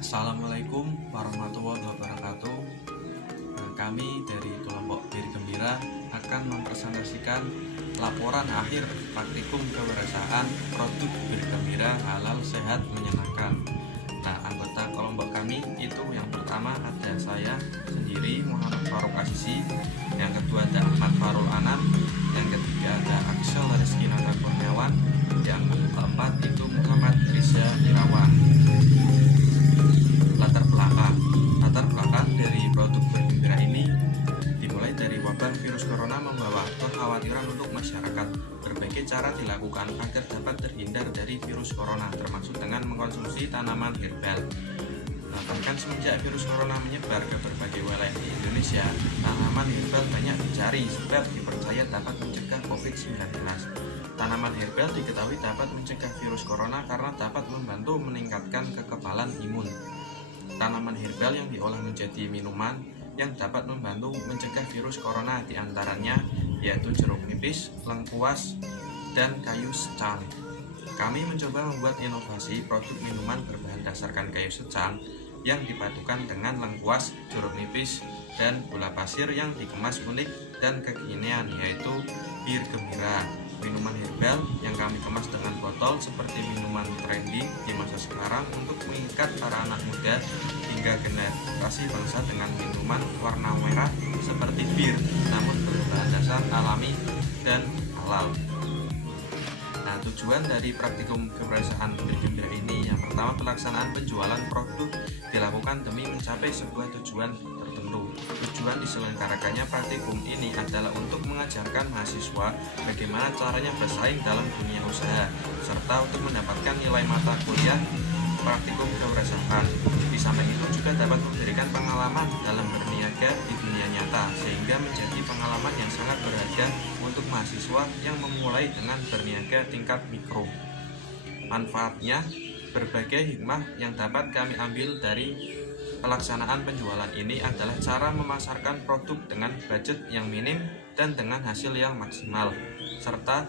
Assalamualaikum warahmatullahi wabarakatuh. Kami dari kelompok Bir Gembira akan mempresentasikan laporan akhir praktikum kewirausahaan produk Bir Gembira halal sehat menyenangkan. Nah, anggota kelompok kami itu yang pertama ada saya sendiri Muhammad Faruk Asisi, yang kedua ada Ahmad Farul Anam, yang ketiga ada Axel Rizky Nanda Kurniawan, yang keempat itu Muhammad Riza Irawan. Latar belakang dari produk Bir Gembira ini dimulai dari wabah virus corona membawa kekhawatiran untuk masyarakat. Berbagai cara dilakukan agar dapat terhindar dari virus corona, termasuk dengan mengkonsumsi tanaman herbal. Nah, bahkan semenjak virus corona menyebar ke berbagai wilayah di Indonesia, tanaman herbal banyak dicari sebab dipercaya dapat mencegah COVID-19. Tanaman herbal diketahui dapat mencegah virus corona karena dapat membantu meningkatkan kekebalan imun. Tanaman herbal yang diolah menjadi minuman yang dapat membantu mencegah virus corona diantaranya yaitu jeruk nipis, lengkuas, dan kayu secang. Kami mencoba membuat inovasi produk minuman berbahan dasarkan kayu secang yang dipadukan dengan lengkuas, jeruk nipis, dan gula pasir yang dikemas unik dan kekinian, yaitu Bir Gembira. Minuman herbal yang kami kemas dengan botol seperti minuman trendy di masa sekarang untuk mengikat para anak muda hingga generasi bangsa dengan minuman warna merah seperti bir, namun berbahan dasar alami dan halal. Nah, tujuan dari praktikum kewirausahaan Bir Gembira ini yang pertama, pelaksanaan penjualan produk dilakukan demi mencapai sebuah tujuan tertentu. Tujuan diselenggarakannya praktikum ini adalah untuk mengajarkan mahasiswa bagaimana caranya bersaing dalam dunia usaha, serta untuk mendapatkan nilai mata kuliah praktikum kewirausahaan. Di samping itu juga dapat memberikan pengalaman dalam berniaga di dunia nyata, sehingga menjadi pengalaman yang sangat berharga untuk mahasiswa yang memulai dengan berniaga tingkat mikro. Manfaatnya, berbagai hikmah yang dapat kami ambil dari pelaksanaan penjualan ini adalah cara memasarkan produk dengan budget yang minim dan dengan hasil yang maksimal, serta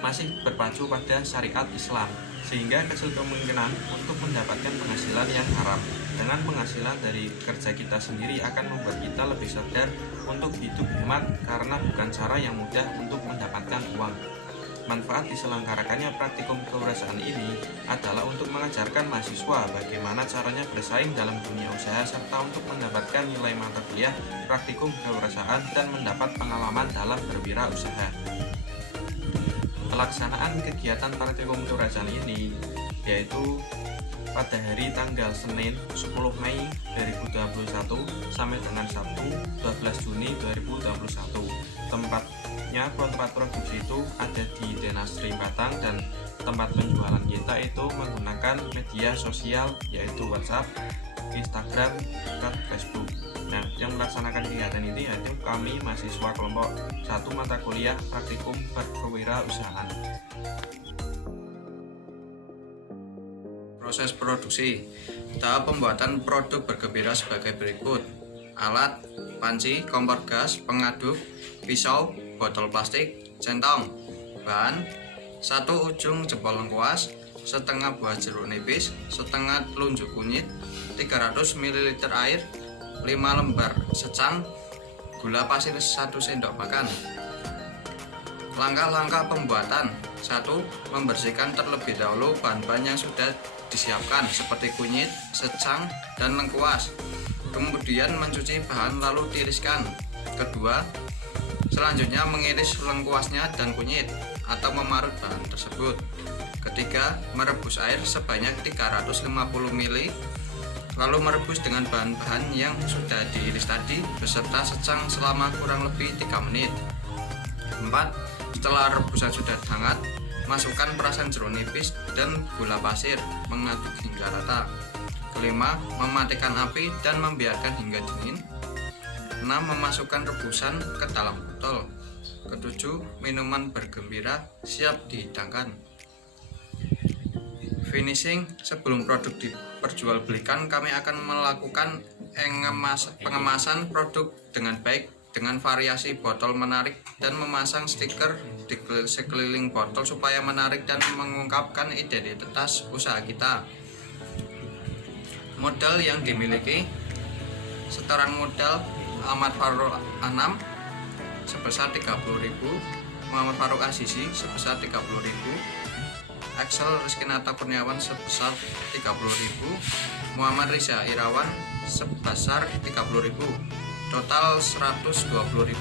masih berpacu pada syariat Islam, sehingga kecil kemungkinan untuk mendapatkan penghasilan yang haram. Dengan penghasilan dari kerja kita sendiri akan membuat kita lebih sadar untuk hidup hemat karena bukan cara yang mudah untuk mendapatkan uang. Manfaat diselenggarakannya praktikum kewirausahaan ini adalah untuk mengajarkan mahasiswa bagaimana caranya bersaing dalam dunia usaha, serta untuk mendapatkan nilai mata kuliah praktikum kewirausahaan dan mendapat pengalaman dalam berwirausaha. Pelaksanaan kegiatan praktikum kewirausahaan ini yaitu pada hari tanggal Senin 10 Mei 2021 sampai dengan Sabtu 12 Juni 2021. Tempat produksi itu ada di Denastri Batang, dan tempat penjualan kita itu menggunakan media sosial yaitu WhatsApp, Instagram, dan Facebook. Nah, yang melaksanakan kegiatan ini yaitu kami mahasiswa kelompok 1 mata kuliah praktikum kewirausahaan. Proses produksi. Tahap pembuatan produk Bir Gembira sebagai berikut: alat, panci, kompor gas, pengaduk, pisau, botol plastik, centong. Bahan: 1 ujung jempol lengkuas, setengah buah jeruk nipis, setengah telunjuk kunyit, 300 ml air, 5 lembar secang, gula pasir 1 sendok makan. Langkah-langkah pembuatan: 1. Membersihkan terlebih dahulu bahan-bahan yang sudah disiapkan seperti kunyit, secang, dan lengkuas. Kemudian mencuci bahan lalu tiriskan. Kedua, selanjutnya mengiris lengkuasnya dan kunyit atau memarut bahan tersebut. Ketiga, merebus air sebanyak 350 ml, lalu merebus dengan bahan-bahan yang sudah diiris tadi beserta secang selama kurang lebih 3 menit. 4. Setelah rebusan sudah hangat, masukkan perasan jeruk nipis dan gula pasir, mengaduk hingga rata. Kelima, mematikan api dan membiarkan hingga dingin. 6. Memasukkan rebusan ke dalam botol. Ketujuh, minuman Bir Gembira siap dihidangkan. Finishing: sebelum produk diperjualbelikan, kami akan melakukan pengemasan produk dengan baik dengan variasi botol menarik dan memasang stiker di sekeliling botol supaya menarik dan mengungkapkan identitas usaha kita. Modal yang dimiliki: setoran modal Ahmad Farouk Anam sebesar 30.000, Muhammad Farouk Azizi sebesar 30.000, Axel Rizkinata Kurniawan sebesar 30.000, Muhammad Riza Irawan sebesar 30.000, total 120.000.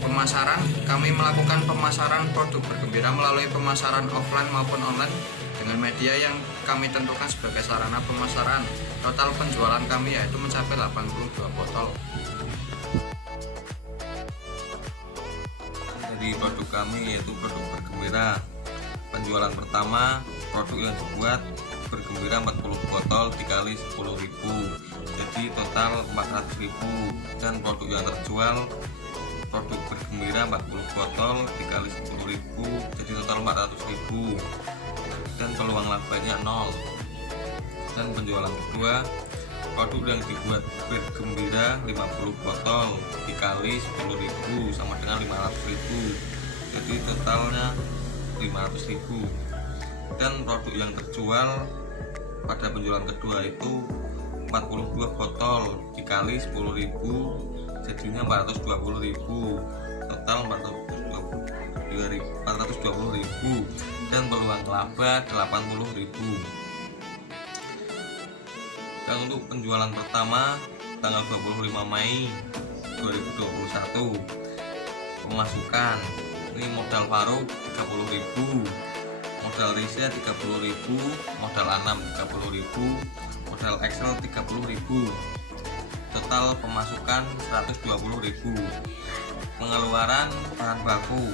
Pemasaran: kami melakukan pemasaran produk bergembira melalui pemasaran offline maupun online dengan media yang kami tentukan sebagai sarana pemasaran. Total penjualan kami yaitu mencapai 82 botol. Dari produk kami yaitu produk bergembira. Penjualan pertama, produk yang dibuat bergembira 40 botol dikali 10.000, jadi total 400.000. Dan produk yang terjual, produk bergembira 40 botol dikali 10.000, jadi total 400.000. Dan peluang labanya 0. Dan penjualan kedua, produk yang dibuat bergembira 50 botol dikali 10.000 sama dengan 500.000, jadi totalnya 500.000. Dan produk yang terjual pada penjualan kedua itu 42 botol dikali 10.000, jadinya 420.000, total 420.000. Dan peluang laba 80.000. Dan untuk penjualan pertama tanggal 25 Mei 2021, pemasukan ini modal Farouk 30.000, modal Riza 30.000, modal Anam 30.000, modal Excel 30.000, total pemasukan 120.000. Pengeluaran bahan baku: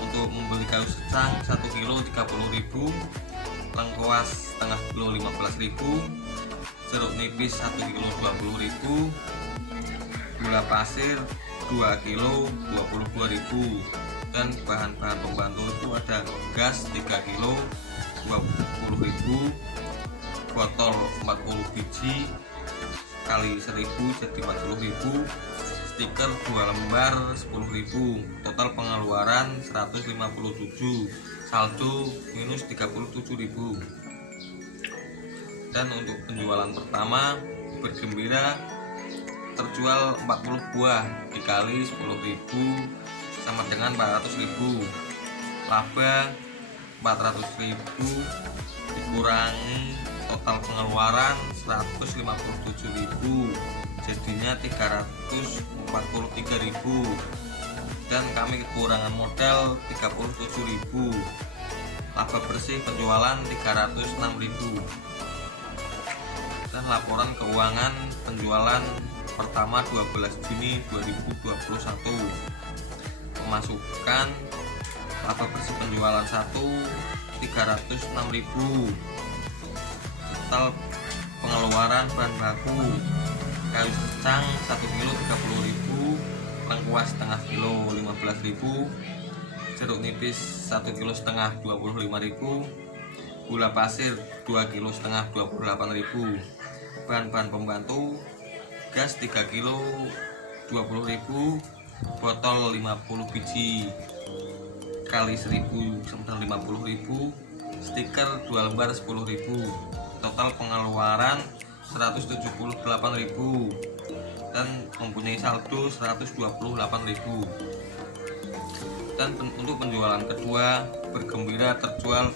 untuk membeli kayu secang 1 kilo 30.000, lengkuas setengah kilo 15.000, jeruk nipis 1 kilo 20.000, gula pasir 2 kilo 22.000. Dan bahan-bahan pembantu itu ada gas 3 kilo 20.000, botol 40 biji kali 1.000 jadi 40.000, stiker 2 lembar 10.000, total pengeluaran 157, saldo minus 37.000. Dan untuk penjualan pertama bergembira terjual 40 buah dikali 10.000 sama dengan 400.000, laba 400.000 dikurangi total pengeluaran 157.000, jadinya 343.000. Dan kami kekurangan modal 37.000, laba bersih penjualan 306.000. Dan laporan keuangan penjualan pertama 12 Juni 2021, pemasukan laba bersih penjualan 306.000, total pengeluaran bahan baku kayu secang 1 kilo 30.000, lengkuas setengah kilo 15.000, jeruk nipis 1 kilo setengah 25.000, gula pasir 2 kilo setengah 28.000, bahan-bahan pembantu gas 3 kilo 20.000, botol 50 biji kali 1.000 sama 50.000, stiker 2 lembar 10.000, total pengeluaran 178.000 dan mempunyai saldo 128.000. Dan untuk penjualan kedua bergembira terjual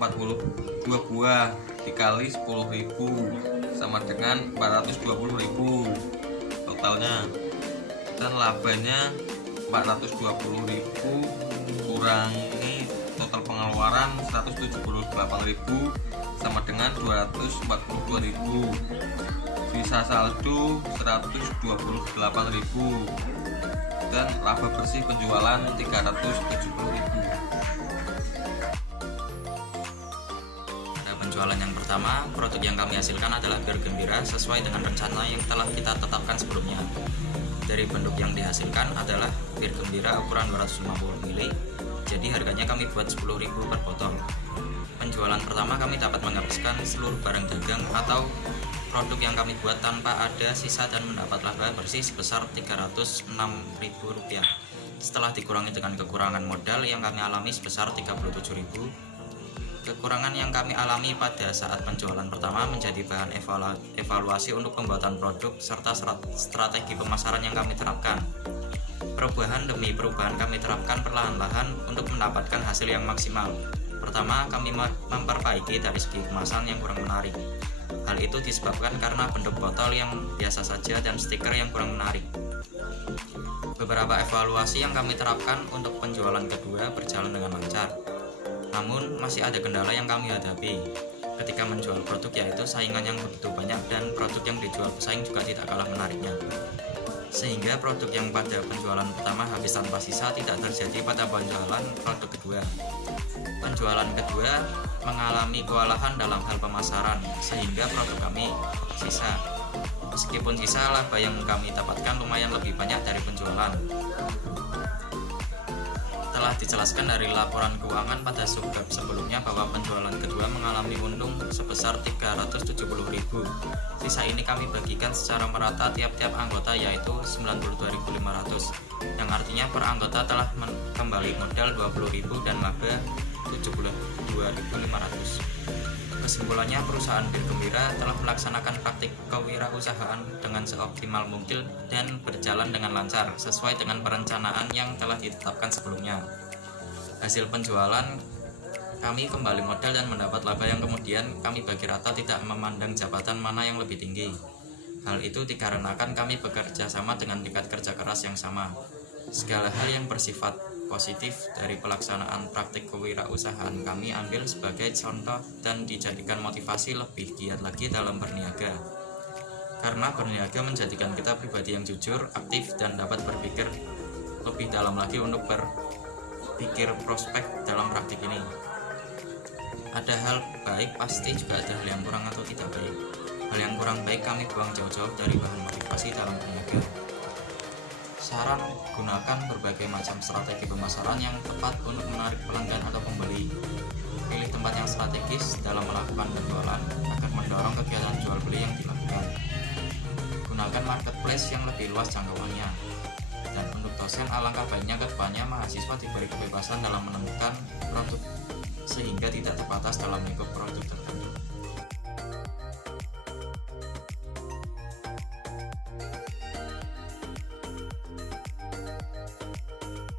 42 buah dikali 10.000 sama dengan 420.000 totalnya. Dan labanya 420.000 kurangi total pengeluaran 178.000 sama dengan 242.000, sisa saldo 128.000 dan laba bersih penjualan 370.000. Penjualan yang pertama, produk yang kami hasilkan adalah bir gembira sesuai dengan rencana yang telah kita tetapkan sebelumnya. Dari bentuk yang dihasilkan adalah bir gembira ukuran 250 ml, jadi harganya kami buat 10.000 per botol. Penjualan pertama kami dapat menghabiskan seluruh barang dagang atau produk yang kami buat tanpa ada sisa dan mendapat laba bersih sebesar Rp306.000 setelah dikurangi dengan kekurangan modal yang kami alami sebesar Rp37.000 Kekurangan yang kami alami pada saat penjualan pertama menjadi bahan evaluasi untuk pembuatan produk serta strategi pemasaran yang kami terapkan. Perubahan demi perubahan kami terapkan perlahan-lahan untuk mendapatkan hasil yang maksimal. Pertama, kami memperbaiki dari segi kemasan yang kurang menarik. Hal itu disebabkan karena bentuk botol yang biasa saja dan stiker yang kurang menarik. Beberapa evaluasi yang kami terapkan untuk penjualan kedua berjalan dengan lancar. Namun, masih ada kendala yang kami hadapi ketika menjual produk, yaitu saingan yang begitu banyak dan produk yang dijual pesaing juga tidak kalah menariknya. Sehingga produk yang pada penjualan pertama habis tanpa sisa tidak terjadi pada penjualan produk kedua. Penjualan kedua mengalami kewalahan dalam hal pemasaran, sehingga produk kami sisa. Meskipun sisa, laba yang kami dapatkan lumayan lebih banyak dari penjualan. Telah dijelaskan dari laporan keuangan pada subbab sebelumnya bahwa penjualan kedua mengalami untung sebesar 370.000. Sisa ini kami bagikan secara merata tiap-tiap anggota, yaitu 92.500, yang artinya per anggota telah kembali modal 20.000 dan laba 72.500. Kesimpulannya, perusahaan Bir Gembira telah melaksanakan praktik kewirausahaan dengan seoptimal mungkin dan berjalan dengan lancar sesuai dengan perencanaan yang telah ditetapkan sebelumnya. Hasil penjualan kami kembali modal dan mendapat laba yang kemudian kami bagi rata, tidak memandang jabatan mana yang lebih tinggi. Hal itu dikarenakan kami bekerja sama dengan tingkat kerja keras yang sama. Segala hal yang bersifat positif dari pelaksanaan praktik kewirausahaan kami ambil sebagai contoh dan dijadikan motivasi lebih giat lagi dalam berniaga. Karena berniaga menjadikan kita pribadi yang jujur, aktif, dan dapat berpikir lebih dalam lagi untuk berpikir prospek dalam praktik ini. Ada hal baik, pasti juga ada hal yang kurang atau tidak baik. Hal yang kurang baik kami buang jauh-jauh dari bahan motivasi dalam berniaga. Saran, gunakan berbagai macam strategi pemasaran yang tepat untuk menarik pelanggan atau pembeli. Pilih tempat yang strategis dalam melakukan penjualan agar mendorong kegiatan jual beli yang dilakukan. Gunakan marketplace yang lebih luas jangkauannya. Dan untuk dosen, alangkah baiknya ke depannya mahasiswa diberi kebebasan dalam menemukan produk sehingga tidak terbatas dalam mengikuti produk tertentu.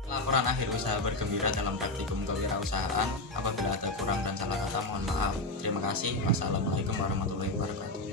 Laporan akhir usaha bergembira dalam praktikum kewirausahaan. Apabila ada kurang dan salah kata, mohon maaf. Terima kasih. Wassalamualaikum warahmatullahi wabarakatuh.